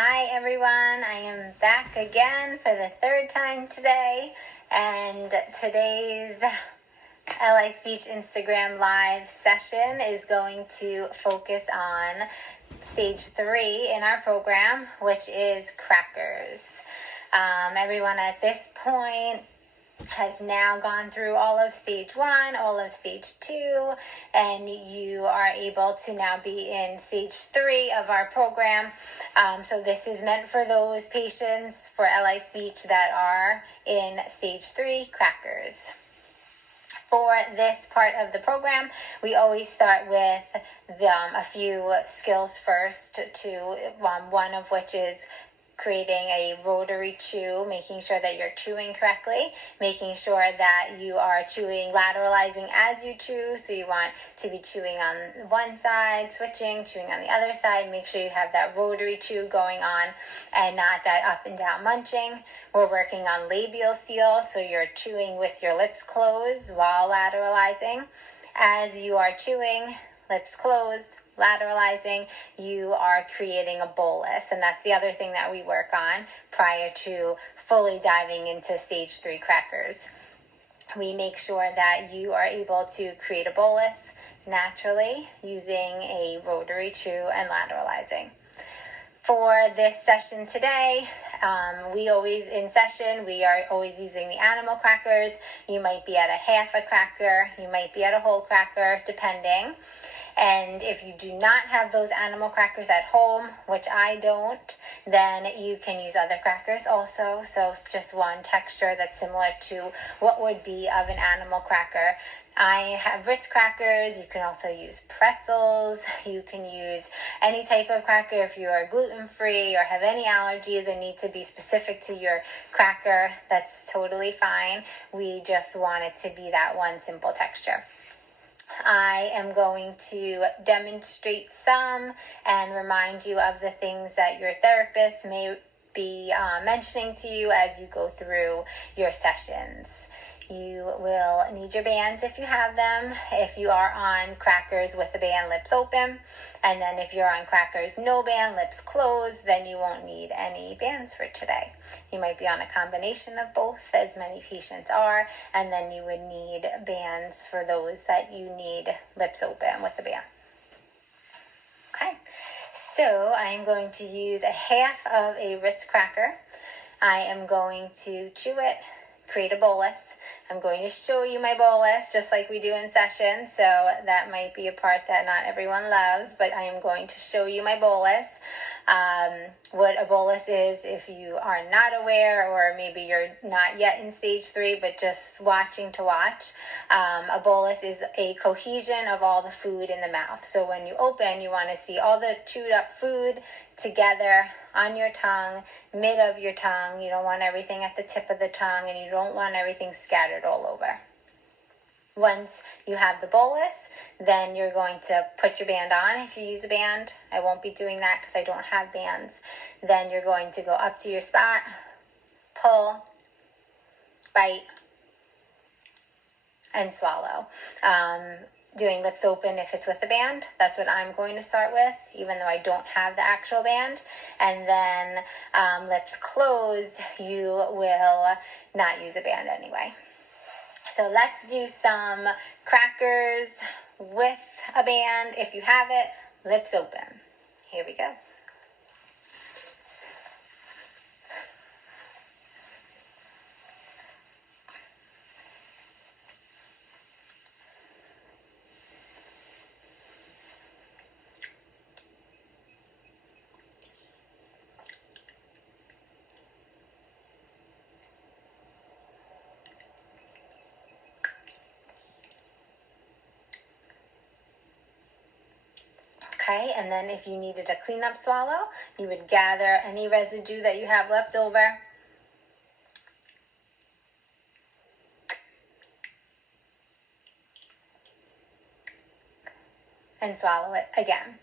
Hi everyone, I am back again for the third time today, and today's LI Speech Instagram live session is going to focus on stage 3 in our program, which is crackers. Everyone at this point has now gone through all of stage 1, all of stage 2, and you are able to now be in stage 3 of our program. So this is meant for those patients for LI speech that are in stage 3, crackers. For this part of the program, we always start with a few skills first, one of which is creating a rotary chew, making sure that you're chewing correctly, making sure that you are chewing, lateralizing as you chew. So you want to be chewing on one side, switching, chewing on the other side. Make sure you have that rotary chew going on and not that up and down munching. We're working on labial seal, so you're chewing with your lips closed while lateralizing. As you are chewing, lips closed, lateralizing, you are creating a bolus, and that's the other thing that we work on prior to fully diving into stage 3 crackers. We make sure that you are able to create a bolus naturally using a rotary chew and lateralizing. For this session today, we are always using the animal crackers. You might be at a half a cracker, you might be at a whole cracker, depending. And if you do not have those animal crackers at home, which I don't, then you can use other crackers also. So it's just one texture that's similar to what would be of an animal cracker. I have Ritz crackers. You can also use pretzels. You can use any type of cracker if you are gluten-free or have any allergies and need to be specific to your cracker. That's totally fine. We just want it to be that one simple texture. I am going to demonstrate some and remind you of the things that your therapist may be mentioning to you as you go through your sessions. You will need your bands if you have them. If you are on crackers with the band, lips open. And then if you're on crackers, no band, lips closed, then you won't need any bands for today. You might be on a combination of both, as many patients are, and then you would need bands for those that you need lips open with the band. Okay, so I am going to use a half of a Ritz cracker. I am going to chew it, create a bolus. I'm going to show you my bolus just like we do in session, so that might be a part that not everyone loves, but I am going to show you my bolus. What a bolus is, if you are not aware, or maybe you're not yet in stage 3 but just watching to watch, a bolus is a cohesion of all the food in the mouth. So when you open, you want to see all the chewed up food together on your tongue, mid of your tongue. You don't want everything at the tip of the tongue, and you don't want everything scattered all over. Once you have the bolus, then you're going to put your band on if you use a band. I won't be doing that because I don't have bands. Then you're going to go up to your spot, pull, bite, and swallow. Doing lips open if it's with a band, that's what I'm going to start with, even though I don't have the actual band. And then lips closed, you will not use a band anyway. So let's do some crackers with a band. If you have it, lips open. Here we go. Okay, and then if you needed a cleanup swallow, you would gather any residue that you have left over. And swallow it again.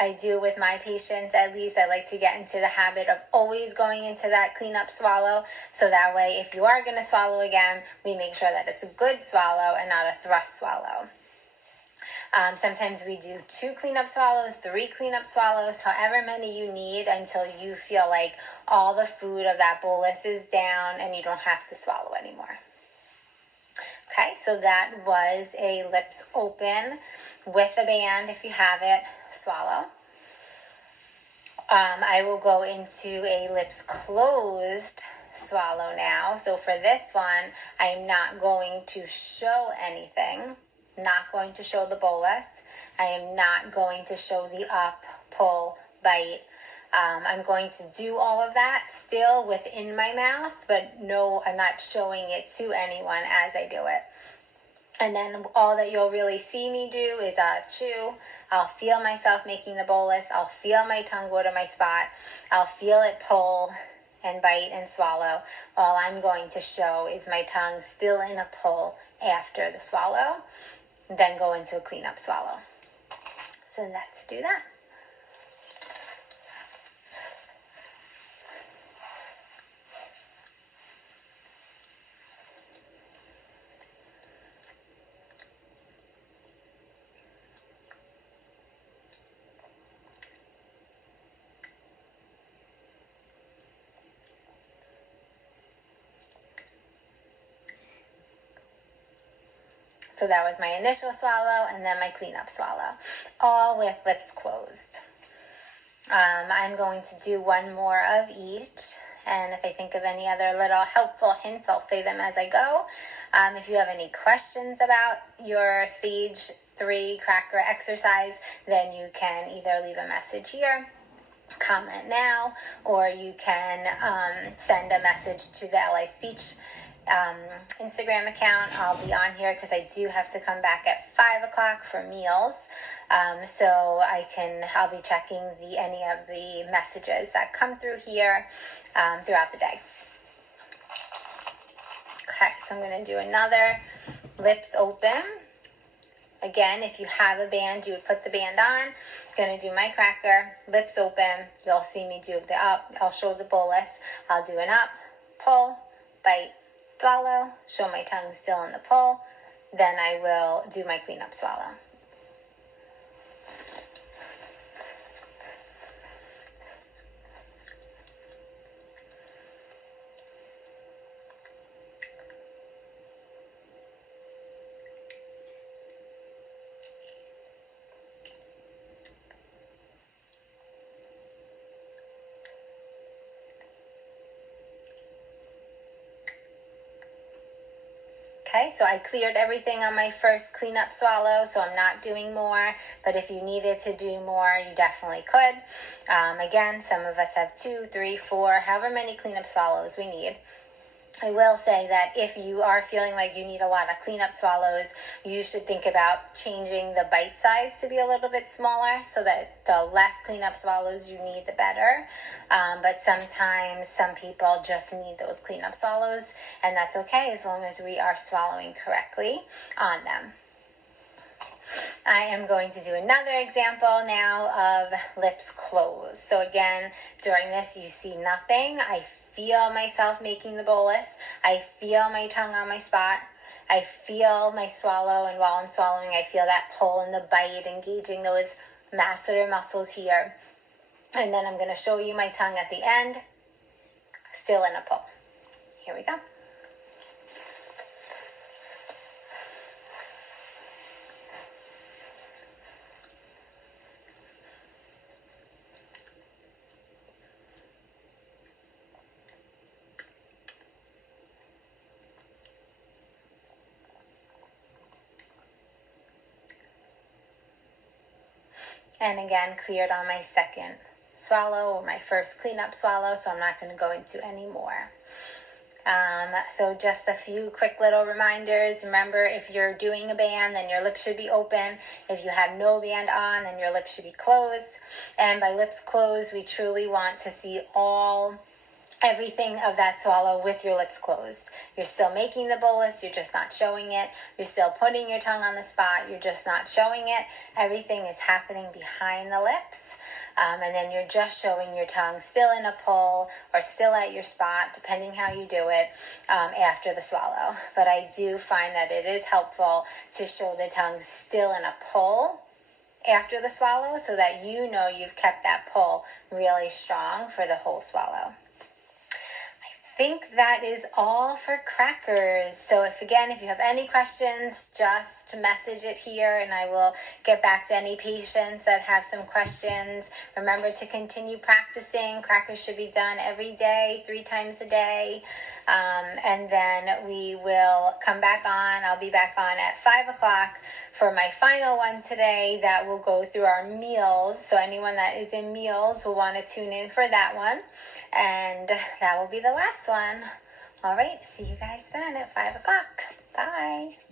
I do with my patients, at least, I like to get into the habit of always going into that cleanup swallow. So that way, if you are going to swallow again, we make sure that it's a good swallow and not a thrust swallow. Sometimes we do 2 cleanup swallows, 3 cleanup swallows, however many you need until you feel like all the food of that bolus is down and you don't have to swallow anymore. Okay, so that was a lips open with a band, if you have it, swallow. I will go into a lips closed swallow now. So for this one, I'm not going to show anything, not going to show the bolus. I am not going to show the up, pull, bite. I'm going to do all of that still within my mouth, but no, I'm not showing it to anyone as I do it. And then all that you'll really see me do is chew. I'll feel myself making the bolus. I'll feel my tongue go to my spot. I'll feel it pull and bite and swallow. All I'm going to show is my tongue still in a pull after the swallow, then go into a cleanup swallow. So let's do that. So that was my initial swallow and then my cleanup swallow, all with lips closed. I'm going to do one more of each, and if I think of any other little helpful hints, I'll say them as I go. If you have any questions about your stage 3 cracker exercise, then you can either leave a message here, comment now, or you can send a message to the LI Speech Instagram account. I'll be on here because I do have to come back at 5 o'clock for meals. So I'll be checking any of the messages that come through here throughout the day. Okay, so I'm going to do another lips open. Again, if you have a band, you would put the band on. Going to do my cracker, lips open. You'll see me do the up. I'll show the bolus. I'll do an up, pull, bite, swallow, show my tongue still in the pull, then I will do my cleanup swallow. Okay, so I cleared everything on my first cleanup swallow, so I'm not doing more, but if you needed to do more, you definitely could. Again, some of us have 2, 3, 4, however many cleanup swallows we need. I will say that if you are feeling like you need a lot of cleanup swallows, you should think about changing the bite size to be a little bit smaller so that the less cleanup swallows you need, the better. But sometimes some people just need those cleanup swallows, and that's okay as long as we are swallowing correctly on them. I am going to do another example now of lips closed. So again, during this, you see nothing. I feel myself making the bolus. I feel my tongue on my spot. I feel my swallow, and while I'm swallowing, I feel that pull and the bite, engaging those masseter muscles here. And then I'm going to show you my tongue at the end, still in a pull. Here we go. And again, cleared on my second swallow or my first cleanup swallow, so I'm not going to go into any more. So just a few quick little reminders. Remember, if you're doing a band, then your lips should be open. If you have no band on, then your lips should be closed. And by lips closed, we truly want to see everything of that swallow with your lips closed. You're still making the bolus, you're just not showing it. You're still putting your tongue on the spot, you're just not showing it. Everything is happening behind the lips. and then you're just showing your tongue still in a pull or still at your spot, depending how you do it, after the swallow. But I do find that it is helpful to show the tongue still in a pull after the swallow so that you know you've kept that pull really strong for the whole swallow. I think that is all for crackers. So if you have any questions, just message it here and I will get back to any patients that have some questions. Remember to continue practicing. Crackers should be done every day, 3 times a day. And then we will come back on. I'll be back on at 5 o'clock for my final one today that will go through our meals. So anyone that is in meals will want to tune in for that one. And that will be the last one. All right, see you guys then at 5 o'clock. Bye.